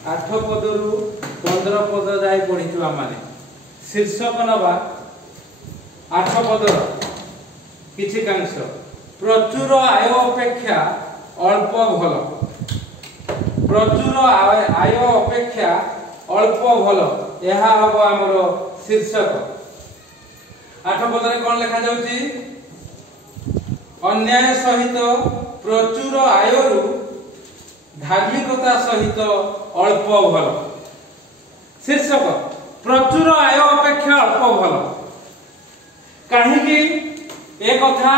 8 पदरू 15 पद जाए पढ़ी आम शीर्षक नवा 8 पदर किछि कांश प्रचुर आय अपेक्षा अल्प भल प्रचुर आय अपेक्षा अल्प भल यह हम आमर शीर्षक 8 पदरे कौन लिखा जाउची अन्याय सहित प्रचुर आयरु धार्मिकता सहित अल्प भल शीर्षक प्रचुर आय अपेक्षा अल्प भल कहीं ए कथा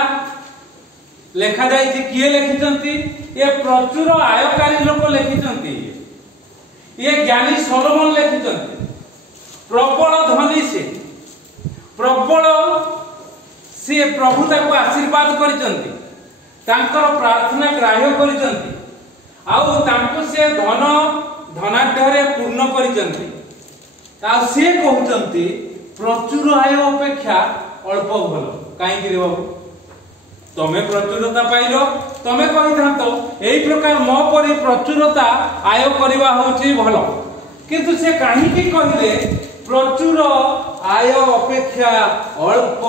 लेखा जाइए किए लिखिंट ये प्रचुर आयकारी लोक लिखिंट ये ज्ञानी सोलोमन लिखिंट प्रबल धनी से प्रबल सी प्रभु ताको आशीर्वाद करिसंती तांकर प्रार्थना ग्राह्य करिसंती आउ तांको से धन धनाढ्ୟରେ पूर्ण करिसंती ता से कहउचंती प्रचुर आय अपेक्षा अल्प भल काई कि बाबू तमे प्रचुरता पाइलो तमे कहि थांतो एई प्रकार मो परि प्रचुरता आय करबा होची भल किंतु से काहे कि कहिले प्रचुर आय अपेक्षा अल्प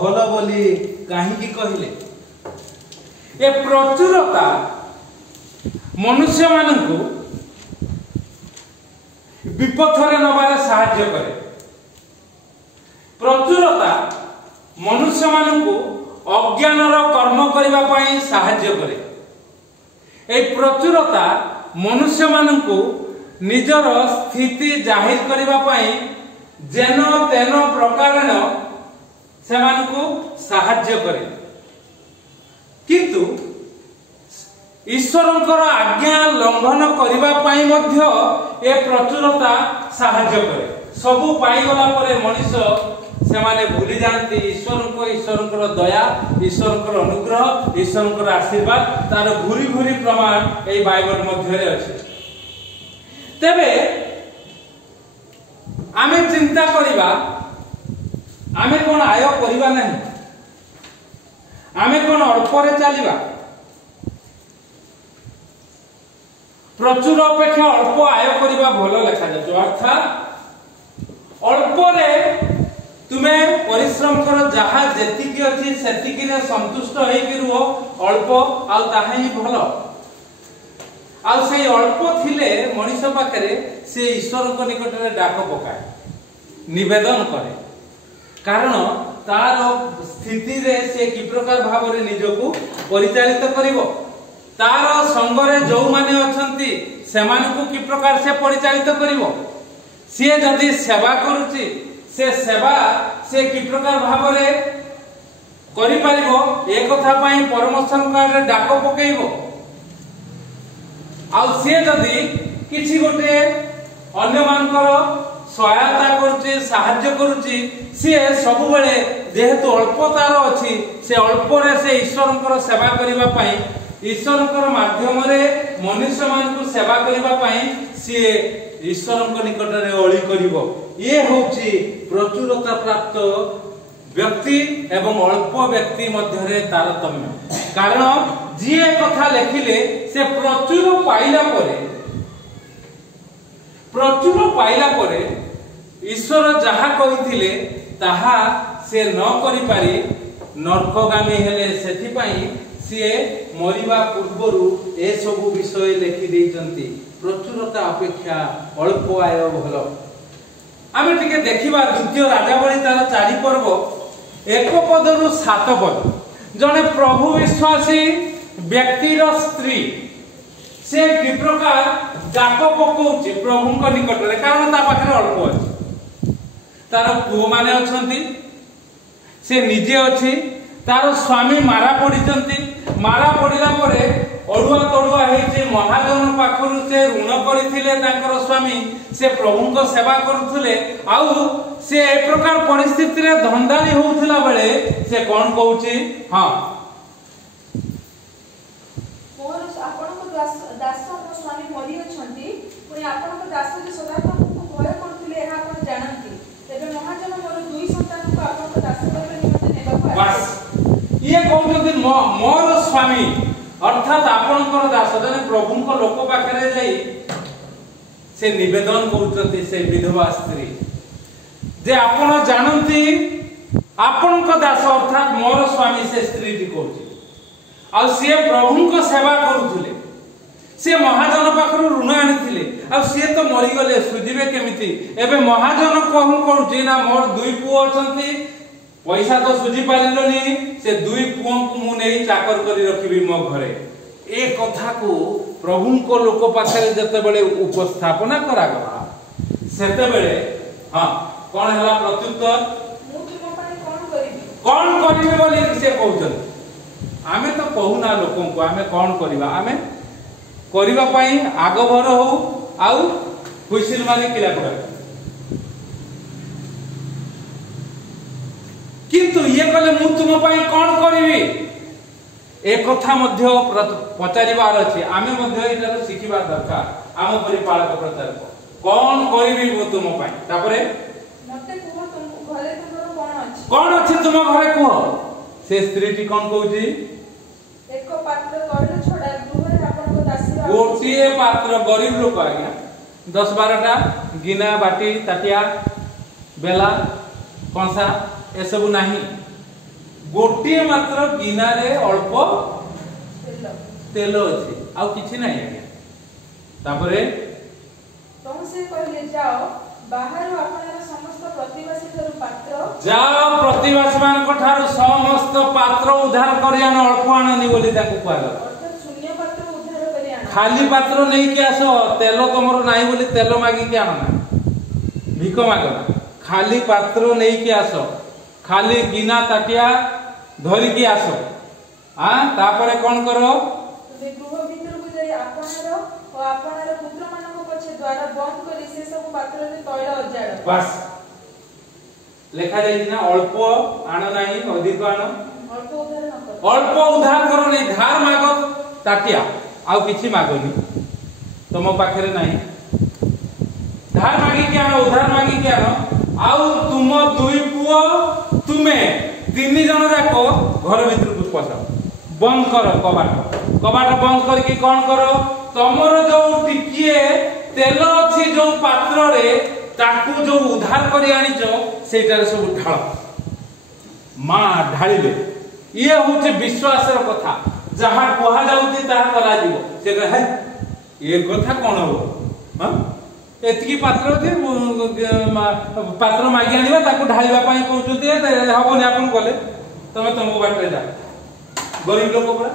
भल बोली काहे कि कहिले ए प्रचुरता मनुष्य मानकु विपथरे नबारे सहाय्य करे प्रचुरता मनुष्य मानकु अज्ञानर कर्म करबा पई सहाय्य करे ए प्रचुरता मनुष्य मानकु निजर स्थिति जाहिर करबा पई जेन तेन प्रकारेण सेमानकु सहाय्य करे किंतु ईश्वरंकर आज्ञा लंघन करबा पई मध्य ए प्रचुरता सहाय्य करे सबु पाइगला परे मनुष्य सेमाने भूली जानती ईश्वरंकर दया ईश्वरंकर अनुग्रह ईश्वरंकर आशीर्वाद तार घुरी घुरी प्रमाण ए बाइबल मध्य रे अछि तेबे आमे चिंता करिबा आमे कोन आय करिबा नहीं आमे कोन अल्परे चलिबा प्रचुर अपेक्षा अल्प आय करिबा भलो लेखा जाय अर्थात अल्परे तुमे परिश्रम कर जहा जेतिकी अछि सेतिकी रे संतुष्ट होई कि रुओ अल्प आ ताहा ही भलो आ से अल्प थिले मनुष्य पाखरे से ईश्वर को निकट रे डाक पकाए निवेदन करे कारण तार स्थिति रे से कि प्रकार भाव रे निजको परिचालित करिवो तार संग रे जो माने अछंती सेमानकु कि प्रकार से परिचालित करिवो से जदी सेवा करूची से सेवा से कि प्रकार भाव रे करि परिवो ए कथा पई परमेश्वर रे डाक पकेइबो आ से जदी किछि गोटे अन्य मानकर सहायता करूची सहाय्य करूची से सब बेले जेहेतु अल्पतार अछि से अल्प रे से ईश्वरंकर सेवा करिबा पई ईश्वरंकर माध्यम रे मनुष्य मानकु सेवा करिबा पई से ईश्वरंक निकट रे ओळी करिवो ये होची प्रचुरता प्राप्त व्यक्ति एवं अल्प व्यक्ति मध्य रे तारतम्य कारण जे कथा लेखिले से प्रचुर पाइला परे ईश्वर जहा कहिथिले ताहा से न करि पारी नरकगामी हेले सेथि पई से मरिबा पूर्वरु ए सब विषय लेखि देइचंती प्रचुरता अपेक्षा अल्प आय भलो आमे टिके देखिबा द्वितीय राजावली तार 4 पर्व 1 पदरु 7 पद जने प्रभु विश्वासी व्यक्तिर स्त्री से कि प्रकार डाक पकोउची प्रभुंक निकट रे कारण ता पाखरे अल्प अछि तार पुओ माने अछंती से निजे अछि तार स्वामी मारा पडिचंती मारा पडिला परे अडुआ तडुआ हेचे महाजन पाखरु से ऋण करिथिले तांकर स्वामी से प्रभुंक सेवा करूथिले आउ से ए प्रकार परिस्थिति रे धंदाली होउथिला बेले से कोन कहूची हां मोर आपन को दास को स्वामी मरि अछंती पुनी आपन को दास जे सदा को भय करथिले एहा आपण जानंती तेबे महाजन मोर दुई संतान को आपन को दास करबे निमते नेबा बस ये कहउछथि मोर स्वामी अर्थात आपनकर दास जने प्रभुंक लोक पाखरे जाई से निवेदन करते से विधवा स्त्री जे आपण जानती आपण को दास अर्थात मोर स्वामी से स्त्री टी कहूँ आ सी प्रभु को सेवा करुले से महाजन पाखर ऋण आनी आ सी तो मरीगले सुझे केमिति एबे महाजन कहूँ करुचे ना मोर दुई पुओ अछंती पैसा तो सुझी पारिलोनी से दुई पुओं को मु नहीं चाकर करी रखिबी मो घरे ए कथा को प्रभु को लोक पाखरे जते बेले उपस्थापना करा गला सेते बेले हां कोन हला प्रत्युत्तर मु तुम पाए कोन करिबी बोली से कहउछन आमे तो कहूना लोकन को आमे कोन करिबा आमे करिबा पई आगभर हो आउ हुइसिल मारी किला पड़ा किंतु ये कले मु तुम पई कोन करिबी ए कथा मध्य पचारिबार अछि आमे मध्य इटार सिखिबा दरकार आम परिपालक प्रचारक कोन करिबी मु तुम पई तापरे मते कुह तुम घरे तुमरो कोन अछि तुम घरे कुह से स्त्री टी कोन कहउची एक पात्र कइलो छोडा गृहरे आपन को दासी गोटिए पात्र गरीब लोक आज्ञा 10-12टा गिना बाटी ताटिया बेला कंसा ए सब नाही गोटिए मात्र गिना रे अल्प तेल अछि आ किछि नाही आज्ञा तापरे तो से कहले जाओ बाहर आपनर समस्त प्रतिवासी ठारू पात्र जाओ प्रतिवासी मान को ठारू समस्त पात्र उद्धार करी आन अल्प आननी बोली ताको कहला अर्थात शून्य पात्र उद्धार करी आन खाली पात्र नहीं के आसो तेल तमरो नाही बोली तेल मागी के आना भिक मागना खाली पात्र नहीं के आसो खाली गिना ताटिया धरी के आसो हां तापरे कोन करो तुमे गृह भीतर को जाई आपनर और आपनर पुत्र मानको पछे द्वार बंद करी से सब पात्र रे तैल अजाड़ बस लेखा जाई ना अल्प आनो नाही अधिक आनो अल्प उद्धार करो नहीं धार मागो ताटिया आउ किछि मागोनी तुम पाखरे नाही धार मागी के आनो उद्धार मागी के आनो आउ तुम दुई पुओ तुमे तीन जन जाको घर भीतर को पसाओ बंद करो कबाट बंद करके कौन करो तमरो जो टिकिए तेल अछि जो पात्र रे ताकू जो उद्धार करी आनिचो सेटारे सब ढाळ मा ढाळिले ये होचे विश्वासर कथा जहा कहा जाउची ताहा करा जीवो से कहे ये कथा कोन हो हां एतकी पात्र जे पात्र मागी आनिबा ताकू ढाळिबा पई कहउचुती हबोनी आपन कले तमे तमो बाटरे जा गरीब लोक परा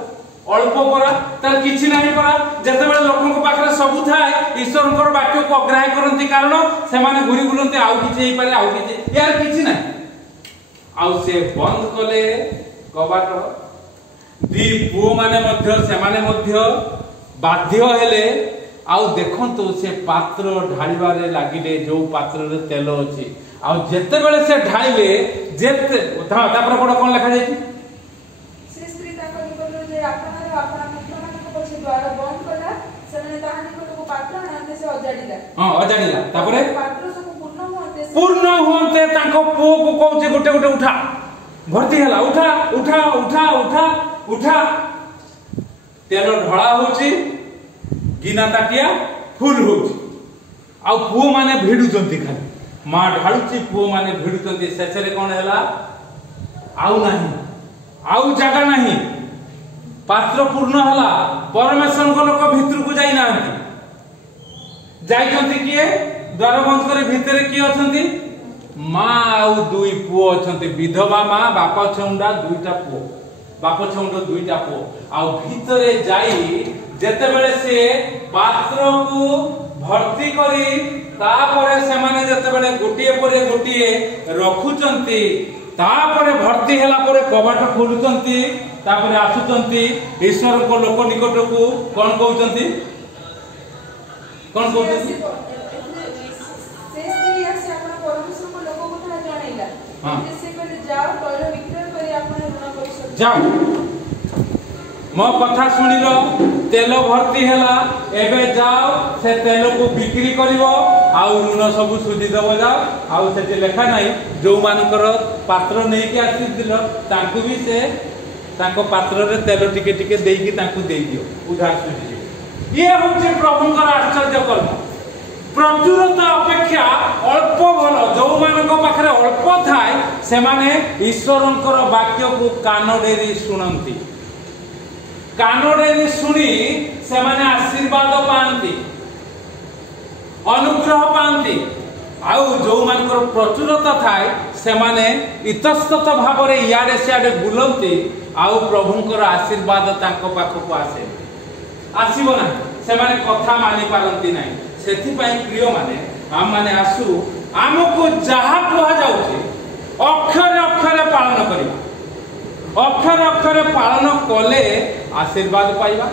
अल्प परा तार किछि नाही परा जते बेले लोकन को पाखरे सब थाए ईश्वरनकर वाक्य को अग्राह्य करंती कारण से माने घुरी बुलंती आउ किछि हेई पारे आउ किछि यार किछि नाही आउ से बंद कले कबाट दी पुओ माने मध्य से माने मध्य बाध्य हेले आउ देखंतु से पात्र ढाळिबारे लागिले जो पात्र रे तेल अछि आउ जते बेले से ढाळिले जेते तापर कोड कोन लिखा जाय से स्त्री ताको निकलो जे आपनर आपन पुत्र मानको पछे द्वार बंद कला से माने ताहा निकलो को पात्र आनते से अजाडिला हां अजाडिला तापरे पात्र सब पूर्ण होते ताको पुओ को कहउचे गोटे गोटे उठा भर्ती हला उठा उठा उठा उठा उठा तेल ढळा होची गिना ताटिया फुल होची आ पुओ माने भिडुचंती खाली मा ढाळुची पुओ माने भिडुचंती सेचरे कोन हैला आउ नाही आउ जगह नाही पात्र पूर्ण हला परमेश्वर को लोक भीतर को जाई नांती जाइचंती किए द्वार बंद करे भीतर की अछंती मा आउ दुई पुओ अछंती विधवा मा बापा छौंडा दुईटा पुओ बापा छौंडा दुईटा पुओ आउ भीतरे जाई जेते बेले से पात्र को भर्ती करी तापरे से माने जेते बेले गोटिए परे गोटिए रखुचंती तापरे भर्ती हैला परे कबाट खोलुचंती तापरे आसुचंती ईश्वर को लोक निकट को कोन कहउचंती कोन कहउचंती से स्त्री आसे आपण परमेश्वर को लोक को जणैला हां से कहले जाओ तैल विक्रय करी आपण ऋण परिशोध जाओ मो कथा सुनिलो तेल भर्ती हैला एबे जाओ से तेल को बिक्री करिवो आउ ऋण सब सुझी देबो जाओ आउ सेते लेखा नाही जो मानकर पात्र नै के आसी दिलो ताकू भी से ताको पात्र रे तेल टिके टिके देई की ताकू देई दियो उधार सुझी ये होचे प्रभुकर आश्चर्य कर्म पाखरे अल्प थाए से माने ईश्वरंकर वाक्य को कान डेरी शुणती कान डेरी शुणी से माने आशीर्वाद पाती अनुग्रह पाती आउ जो मानकर प्रचुरता थाए से माने इतस्तत भाव रे इयाडे सियाडे बुलंती आउ प्रभुंकर आशीर्वाद तांको पाखको आसे आसीबो ना से माने कथा मानि पारंती नाही सेथि पई प्रिय माने हम माने आसु आमको जहा कहा जाउछि अक्षर अक्षर पालन करिबा अक्षर अक्षर पालन कले आशीर्वाद पाइबा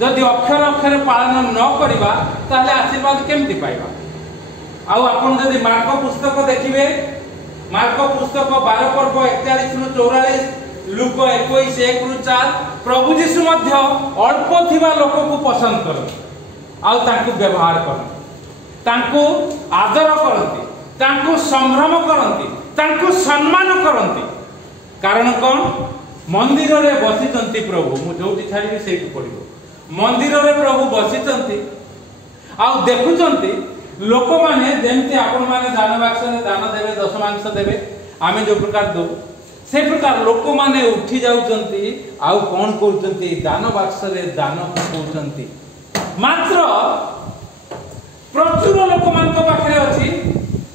जदि अक्षर अक्षर पालन न करिबा ताले आशीर्वाद केमति पाइबा आउ आपण जदि मार्क पुस्तक देखिबे मार्क पुस्तक 12 पर्व 41 रु 44 लूक 21 1 रु 4 प्रभु यीशु मध्य अल्प थिबा लोक को पसंद करन आउ तांको व्यवहार करन तांको आदर करंती तांको संभ्रम करंती तांको सम्मान करंती कारण कोन मंदिर रे बसिचंती प्रभु मु जोटी छाडी सेठी पडिबो मंदिर रे प्रभु बसिचंती आउ देखुचंती लोक माने जेमती आपण माने दान बाक्स रे दान देबे दशमांश देबे आमे जो प्रकार दो से प्रकार लोक माने उठी जाउचंती आउ कोन करचंती दान बाक्स रे दान पकाउचंती मात्र प्रचुर लोक मान को पाखरे अछि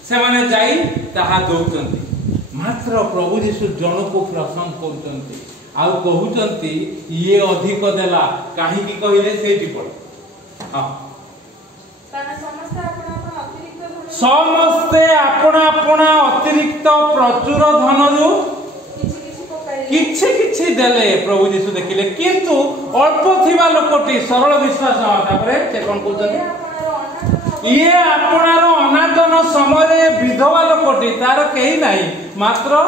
से माने जाई ताहा दउचंती मात्र प्रभु यीशु जन को प्रशंसा करचंती आउ कहउचंती ये अधिक देला काहे की कहिले सेठी पड़ हां ताना समस्ते अपना अपना अतिरिक्त प्रचुर धन जो किछि किछि देले प्रभु यीशु देखिले किंतु अल्प थिबा लोकटी सरल विश्वास तापरे से कोन कहउछन ये आपनार अनाटन समय विधवा लोकटी तार केही नाही मात्र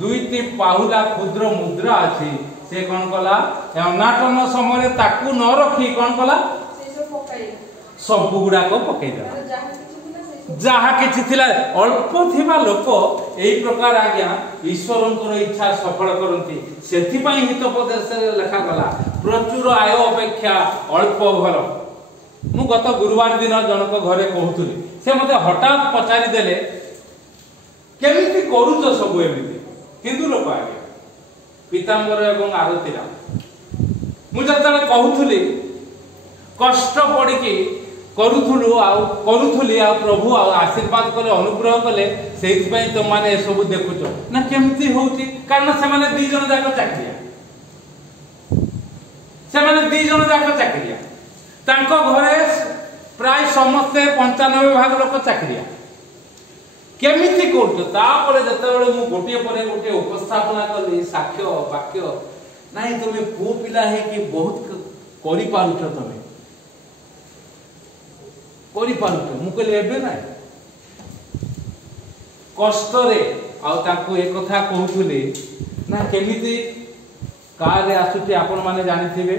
दुईटी पाहुला क्षुद्र मुद्रा अछि से कोन कला अनाटन समय ताकू न रखी कोन कला सब गुडा को पकेइला जहा किछि थिला अल्प थिबा लोक एई प्रकार आज्ञा ईश्वरंकर इच्छा सफल करंती सेथि पई हितोपदेश लेखा गला प्रचुर आय अपेक्षा अल्प भल मु गत गुरुवार दिन जनक घरे कहउतली से मते हठात पचारि देले केमिति करूछ सब एमिति हिंदू लोक आज्ञा पीतांबर एवं आरतीरा मु जतले कहउतली कष्ट पड़ी की करूथुलु आ प्रभु आशीर्वाद कले अनुग्रह कले सेहि पई तो माने सब देखुचो ना केमती होउची कारण से माने दी जन जाक चाकरिया से माने दी जन जाक चाकरिया तांको घरे प्राय समस्त 95 भाग लोक चाकरिया केमिति करतो तापरे जतबेले मु गोटिए परे गोटिए उपस्थापना कली साक्ष्य वाक्य नाही तमे पु पिला हे कि बहुत करि पारुछ तमे करि पारुछ मु कहले एबे ना कष्ट रे आ ताको एक कथा कहउथुले ना केमिति कार रे आसुची आपण माने जानिथिबे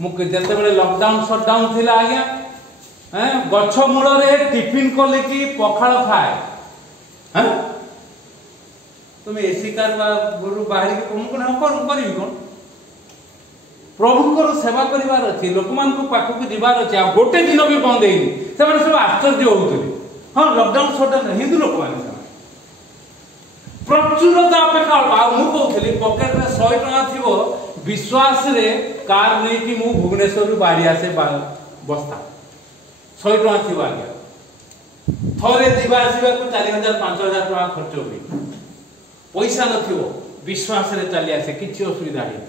मु जतबेले लॉकडाउन शटडाउन थिला आज्ञा गछ मूल रे टिफिन कले की पखाळ खाए हैं तुम एसी कार गुरु बाहरी के कोन कोन कोन करिवि कोन प्रभुंकर सेवा करिवार अछि लोक मान को पाख को जिवार अछि आ गोटे दिन भी बंद हेनी से माने सब आश्चर्य होउथि हां लॉकडाउन शटडाउन हिंदू लोक माने प्रचुरता अपेक्षा आ मु कहउथली पॉकेट रे 100 टका थिबो विश्वास रे कार नै कि मु भुवनेश्वर रु बारी आसे बस्ता 100 टका थिबो आज्ञा थरे दिबा आसीबा को 4000 5000 टका खर्च होई पैसा नथिबो विश्वास रे चली आसे किछि असुविधा नै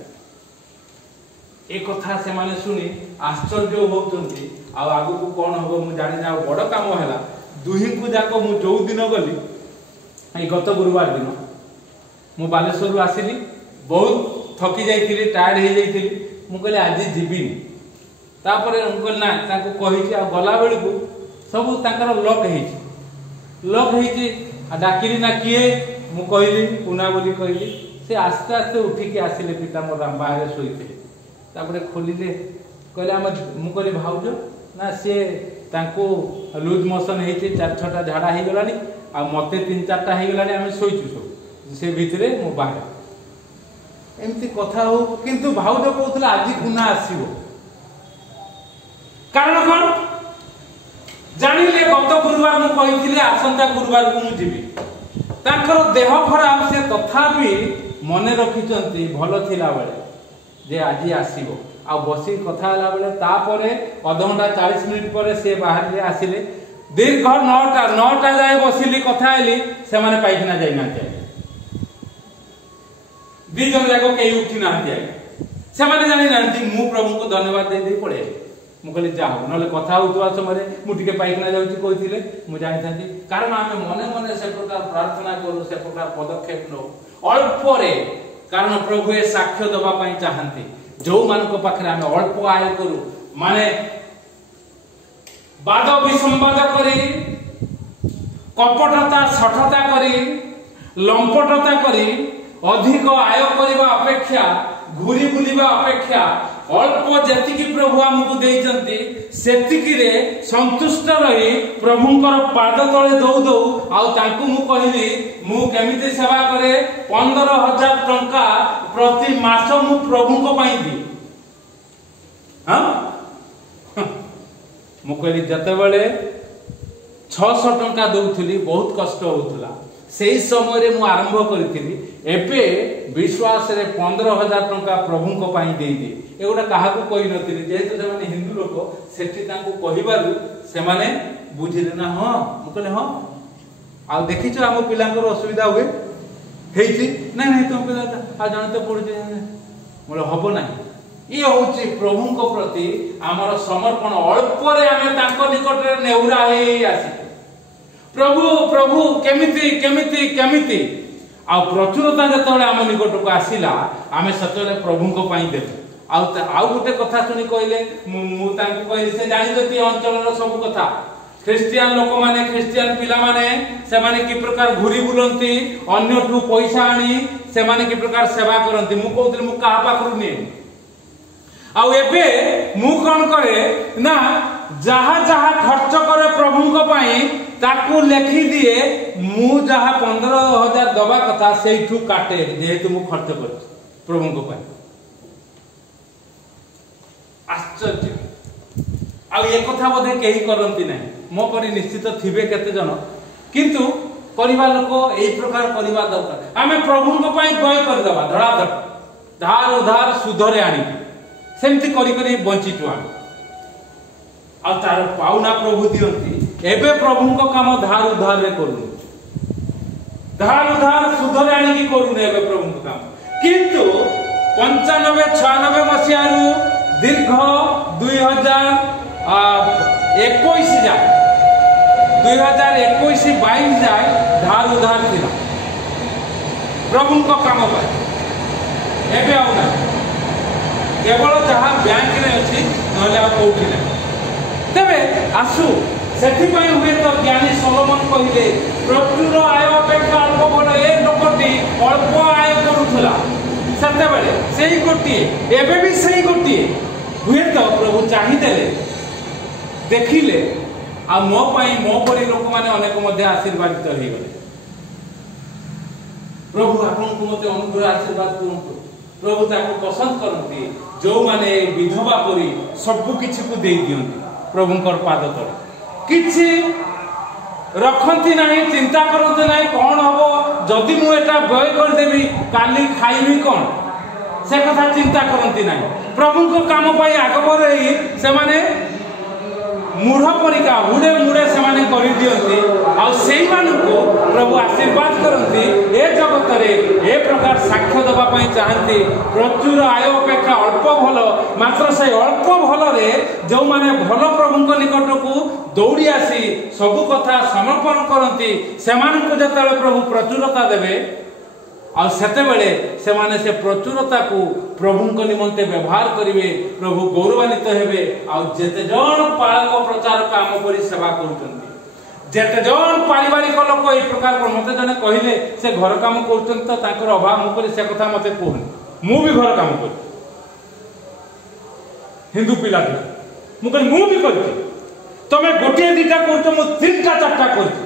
ए कथा से माने सुनी आश्चर्य होउचंती आ आगु को कोन होबो मु जानि ना बड़ काम हैला दुही को जाको मु जो दिन गली ए गत गुरुवार दिन मु बालेश्वर रु आसिली बहुत थकी जाइथिली टायर्ड हे जाइथिली मु कहले आज जीबिनी तापरे मु कहले ना ताको कहि आ गला बेल को सब ताकर लॉक हेची आ डाकिली ना किए मु कहली पुना बोली कहली से आस्ते आस्ते उठी के आसिले पिता मोर राम बाहर सोइथिले तापरे खोलिले कहले हम मु कहली भाउजो ना से तांको लूज मोशन हेची 4-6टा झाडा हे गलानी आ मते 3-4टा हे गलानी हम सोइछु सब से भितरे मु बाहर एमती कथा हो किंतु भाउजो कहउतला आज गुना आसीबो कारण कोन जानिले गत गुरुवार मु कहिथिले आसंता गुरुवार को मु जीबी ତାଙ୍କର ଦେହ ଖରାପ ସେ ତଥାପି ମନେ ରଖିଛନ୍ତି ଭଲ ଥିଲା ବେଳେ ଯେ ଆଜି ଆସିବ ଆଉ ବସିକି କଥା ହେଲା ବେଳେ ତାପରେ ଅଧଘଣ୍ଟା 40 ମିନିଟ୍ ପରେ ସେ ବାହାରିଲେ ଆସିଲେ ଦୀର୍ଘ 9ଟା ଯାଏ ବସିଲି କଥା ହେଲି ସେମାନେ ପାଇଖାନା ଯାଇନାହାନ୍ତି ଦି ଜଣ ଯାକ କେହି ଉଠି ନାହାନ୍ତି ସେମାନେ ଜାଣିନାହାନ୍ତି ମୁଁ ପ୍ରଭୁଙ୍କୁ ଧନ୍ୟବାଦ ଦେଇ ପଳେଇ ମୁଁ କହିଲି ଯାହା ହଉ ନହେଲେ କଥା ହଉଥିବା ସମୟରେ ମୁଁ ଟିକେ ପାଇଖାନା ଯାଉଛି କହିଥିଲେ ମୁଁ ଜାଣିଥାନ୍ତି କାରଣ ଆମେ ମନେ ମନେ ସେ ପ୍ରକାର ପ୍ରାର୍ଥନା କରୁ ସେ ପ୍ରକାର ପଦକ୍ଷେପ ନେଉ ଅଳ୍ପରେ କାରଣ ପ୍ରଭୁ ଏ ସାକ୍ଷ୍ୟ ଦେବା ପାଇଁ ଚାହାନ୍ତି ଯୋଉମାନଙ୍କ ପାଖରେ ଆମେ ଅଳ୍ପ ଆୟ କରୁ ମାନେ ବାଦ ବିସମ୍ବାଦ କରି କପଟତା ଶଠତା କରି ଲମ୍ପଟତା କରି ଅଧିକ ଆୟ କରିବା ଅପେକ୍ଷା ଘୁରି ବୁଲିବା ଅପେକ୍ଷା ଅଳ୍ପ ଯେତିକି ପ୍ରଭୁ ଆମକୁ ଦେଇଛନ୍ତି ସେତିକିରେ ସନ୍ତୁଷ୍ଟ ରହି ପ୍ରଭୁଙ୍କର ପାଦ ତଳେ ଦଉ ଦଉ ଆଉ ତାଙ୍କୁ ମୁଁ କହିଲି ମୁଁ କେମିତି ସେବା କରେ 15,000 ଟଙ୍କା ପ୍ରତି ମାସ ମୁଁ ପ୍ରଭୁଙ୍କ ପାଇଁ ଦିଏ ମୁଁ କହିଲି ଯେତେବେଳେ 600 ଟଙ୍କା ଦଉଥିଲି ବହୁତ କଷ୍ଟ ହଉଥିଲା ସେହି ସମୟରେ ମୁଁ ଆରମ୍ଭ କରିଥିଲି ଏବେ ବିଶ୍ୱାସରେ 15,000 ଟଙ୍କା ପ୍ରଭୁଙ୍କ ପାଇଁ ଦେଇଦିଏ ଏଗୁଡ଼ା କାହାକୁ କହିନଥିଲି ଯେହେତୁ ସେମାନେ ହିନ୍ଦୁ ଲୋକ ସେଠି ତାଙ୍କୁ କହିବାରୁ ସେମାନେ ବୁଝିଲେ ନା ହଁ ମୁଁ କହିଲି ହଁ ଆଉ ଦେଖିଛ ଆମ ପିଲାଙ୍କର ଅସୁବିଧା ହୁଏ ହେଇଛି ନାଇଁ ନାଇଁ ତମ ପିଲା ଆଉ ଜଣେ ତ ପଢୁଛି ମୋର ହବ ନାହିଁ ଇଏ ହଉଛି ପ୍ରଭୁଙ୍କ ପ୍ରତି ଆମର ସମର୍ପଣ ଅଳ୍ପରେ ଆମେ ତାଙ୍କ ନିକଟରେ ନେହୁରା ହେଇ ଆସି ପ୍ରଭୁ ପ୍ରଭୁ କେମିତି କେମିତି କେମିତି ଆଉ ପ୍ରଚୁରତା ଯେତେବେଳେ ଆମ ନିକଟକୁ ଆସିଲା ଆମେ ସେତେବେଳେ ପ୍ରଭୁଙ୍କ ପାଇଁ ଦେବୁ ଆଉ ଗୋଟେ କଥା ଶୁଣି କହିଲେ ମୁଁ ତାଙ୍କୁ କହିଲି ସେ ଜାଣିଛନ୍ତି ଅଞ୍ଚଳର ସବୁ କଥା ଖ୍ରୀଷ୍ଟିଆନ ଲୋକମାନେ ଖ୍ରୀଷ୍ଟିଆନ ପିଲାମାନେ ସେମାନେ କି ପ୍ରକାର ଘୁରି ବୁଲନ୍ତି ଅନ୍ୟଠୁ ପଇସା ଆଣି ସେମାନେ କି ପ୍ରକାର ସେବା କରନ୍ତି ମୁଁ କହୁଥିଲି ମୁଁ କାହା ପାଖରୁ ନିଏ ଆଉ ଏବେ ମୁଁ କଣ କରେ ନା ଯାହା ଯାହା ଖର୍ଚ୍ଚ କରେ ପ୍ରଭୁଙ୍କ ପାଇଁ ତାକୁ ଲେଖି ଦିଏ ମୁଁ ଯାହା 15,000 ଦବା କଥା ସେଇଠୁ କାଟେ ଯେହେତୁ ମୁଁ ଖର୍ଚ୍ଚ କରୁଛି ପ୍ରଭୁଙ୍କ ପାଇଁ ଆଶ୍ଚର୍ଯ୍ୟ ଆଉ ଏ କଥା ବୋଧେ କେହି କରନ୍ତି ନାହିଁ ମୋ ପରି ନିଶ୍ଚିତ ଥିବେ କେତେ ଜଣ କିନ୍ତୁ କରିବା ଲୋକ ଏଇ ପ୍ରକାର କରିବା ଦରକାର ଆମେ ପ୍ରଭୁଙ୍କ ପାଇଁ ଦୟ କରିଦେବା ଧଡ଼ାଧଡ଼ ଧାର ଉଧାର ସୁଧରେ ଆଣିକି ସେମିତି କରି କରି ବଞ୍ଚିଛୁ ଆମେ ଆଉ ତାର ପାଉନା ପ୍ରଭୁ ଦିଅନ୍ତି ଏବେ ପ୍ରଭୁଙ୍କ କାମ ଧାର ଉଧାରରେ କରୁନୁ ଧାର ଉଧାର ସୁଧରେ ଆଣିକି କରୁନୁ ଏବେ ପ୍ରଭୁଙ୍କ କାମ କିନ୍ତୁ 95-96 ମସିହାରୁ ଦୀର୍ଘ 2021 ଯାଏ 2021-22 ଯାଏ ଧାର ଉଧାର ଥିଲା ପ୍ରଭୁଙ୍କ କାମ ପାଇଁ ଏବେ ଆଉ ନାହିଁ କେବଳ ଯାହା ବ୍ୟାଙ୍କରେ ଅଛି ନହେଲେ ଆଉ କୋଉଠି ନାହିଁ ତେବେ ଆସୁ ସେଥିପାଇଁ ହୁଏତ ଜ୍ଞାନୀ ସଲୋମନ କହିଲେ ପ୍ରଚୁର ଆୟ ଅପେକ୍ଷା ଅଳ୍ପ ବଡ଼ ଏ ଲୋକଟି ଅଳ୍ପ ଆୟ କରୁଥିଲା ସେତେବେଳେ ସେଇ ଗୋଟିଏ ଏବେ ବି ସେଇ ଗୋଟିଏ ହୁଏତ ପ୍ରଭୁ ଚାହିଁଦେଲେ ଦେଖିଲେ ଆଉ ମୋ ପାଇଁ ମୋ ପରି ଲୋକମାନେ ଅନେକ ମଧ୍ୟ ଆଶୀର୍ବାଦିତ ହେଇଗଲେ ପ୍ରଭୁ ଆପଣଙ୍କୁ ମୋତେ ଅନୁଗ୍ରହ ଆଶୀର୍ବାଦ କରନ୍ତୁ ପ୍ରଭୁ ତାକୁ ପସନ୍ଦ କରନ୍ତି ଯୋଉମାନେ ବିଧବା ପରି ସବୁ କିଛିକୁ ଦେଇ ଦିଅନ୍ତି ପ୍ରଭୁଙ୍କର ପାଦ ତଳେ କିଛି ରଖନ୍ତି ନାହିଁ ଚିନ୍ତା କରନ୍ତି ନାହିଁ କଣ ହବ ଯଦି ମୁଁ ଏଟା ବ୍ୟୟ କରିଦେବି କାଲି ଖାଇବି କଣ ସେ କଥା ଚିନ୍ତା କରନ୍ତି ନାହିଁ ପ୍ରଭୁଙ୍କ କାମ ପାଇଁ ଆଗଭର ହେଇ ସେମାନେ ମୁଢ ପରିକା ମୁଡେ ମୁଡେ ସେମାନେ କରିଦିଅନ୍ତି ଆଉ ସେଇମାନଙ୍କୁ ପ୍ରଭୁ ଆଶୀର୍ବାଦ କରନ୍ତି ଏ ଜଗତରେ ଏ ପ୍ରକାର ସାକ୍ଷ୍ୟ ଦେବା ପାଇଁ ଚାହାନ୍ତି ପ୍ରଚୁର ଆୟ ଅପେକ୍ଷା ଅଳ୍ପ ଭଲ ମାତ୍ର ସେ ଅଳ୍ପ ଭଲରେ ଯେଉଁମାନେ ଭଲ ପ୍ରଭୁଙ୍କ ନିକଟକୁ ଦୌଡ଼ି ଆସି ସବୁ କଥା ସମର୍ପଣ କରନ୍ତି ସେମାନଙ୍କୁ ଯେତେବେଳେ ପ୍ରଭୁ ପ୍ରଚୁରତା ଦେବେ ଆଉ ସେତେବେଳେ ସେମାନେ ସେ ପ୍ରଚୁରତାକୁ ପ୍ରଭୁଙ୍କ ନିମନ୍ତେ ବ୍ୟବହାର କରିବେ ପ୍ରଭୁ ଗୌରବାନ୍ୱିତ ହେବେ ଆଉ ଯେତେ ଜଣ ପାଳକ ପ୍ରଚାରକ ଆମ ପରି ସେବା କରୁଛନ୍ତି ଯେତେ ଜଣ ପାରିବାରିକ ଲୋକ ଏଇ ପ୍ରକାର ମତେ ଜଣେ କହିଲେ ସେ ଘର କାମ କରୁଛନ୍ତି ତ ତାଙ୍କର ଅଭାବ ମୁଁ କରି ସେ କଥା ମତେ କୁହନି ମୁଁ ବି ଘର କାମ କରୁଛି ହିନ୍ଦୁ ପିଲାଟି ମୁଁ କହିଲି ମୁଁ ବି କରୁଛି ତମେ ଗୋଟିଏ ଦିଟା କରୁଛ ମୁଁ 3ଟା 4ଟା କରୁଛି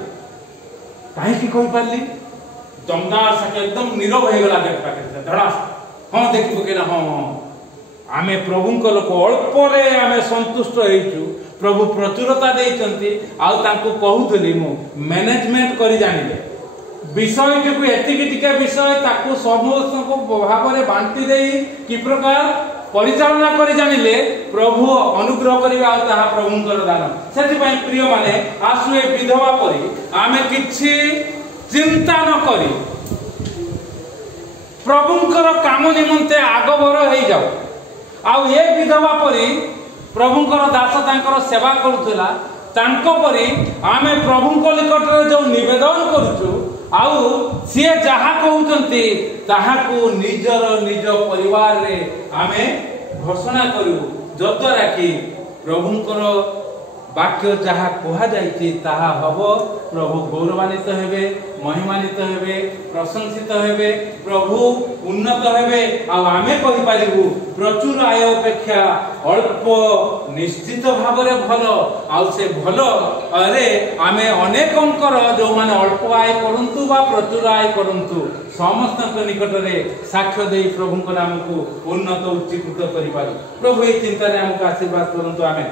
କାହିଁକି କହିପାରିଲି दमदार साके एकदम नीरव हो गला गेट पाके धड़ा हां देखि पकेना हां आमे प्रभु को लोक अल्परे आमे संतुष्ट हेचु प्रभु प्रचुरता देइचंती आ तांको कहउतली मु मैनेजमेंट करी जानिले विषय को एतिकी टिके विषय ताकू समस्त को भाव बांटी दे कि प्रकार परिचालना करी जानिले प्रभु अनुग्रह करिवा ताहा प्रभुंकर दान सेति पई प्रिय माने आसु ए विधवा परी आमे किछि चिंता न करी प्रभुंकर काम निमंते आगभर हो जाओ आउ ए विधवा परी प्रभुंकर दास तांकर सेवा करुथला तांको परी आमे प्रभुंक निकट रे जो निवेदन करूछु आउ सी जहा कहउचंती ताहाकू निजर निज परिवार रे आमे घोषणा करू जद्वारा कि प्रभुंकर वाक्य जहा कहा जाइछि ताहा हबो प्रभु गौरवान्वित हेबे महिमान्वित हेबे प्रशंसित हेबे प्रभु उन्नत हेबे आ आमे कहि पारिबु प्रचुर आय अपेक्षा अल्प निश्चित भाव रे भलो आ से भलो अरे आमे अनेकंकर जो माने अल्प आय करंतु बा प्रचुर आय करंतु समस्त निकट रे साक्ष्य देई प्रभुंक नाम को उन्नत उच्चीकृत करि पारु प्रभु ए चिंता रे हमको आशीर्वाद करंतु आमे।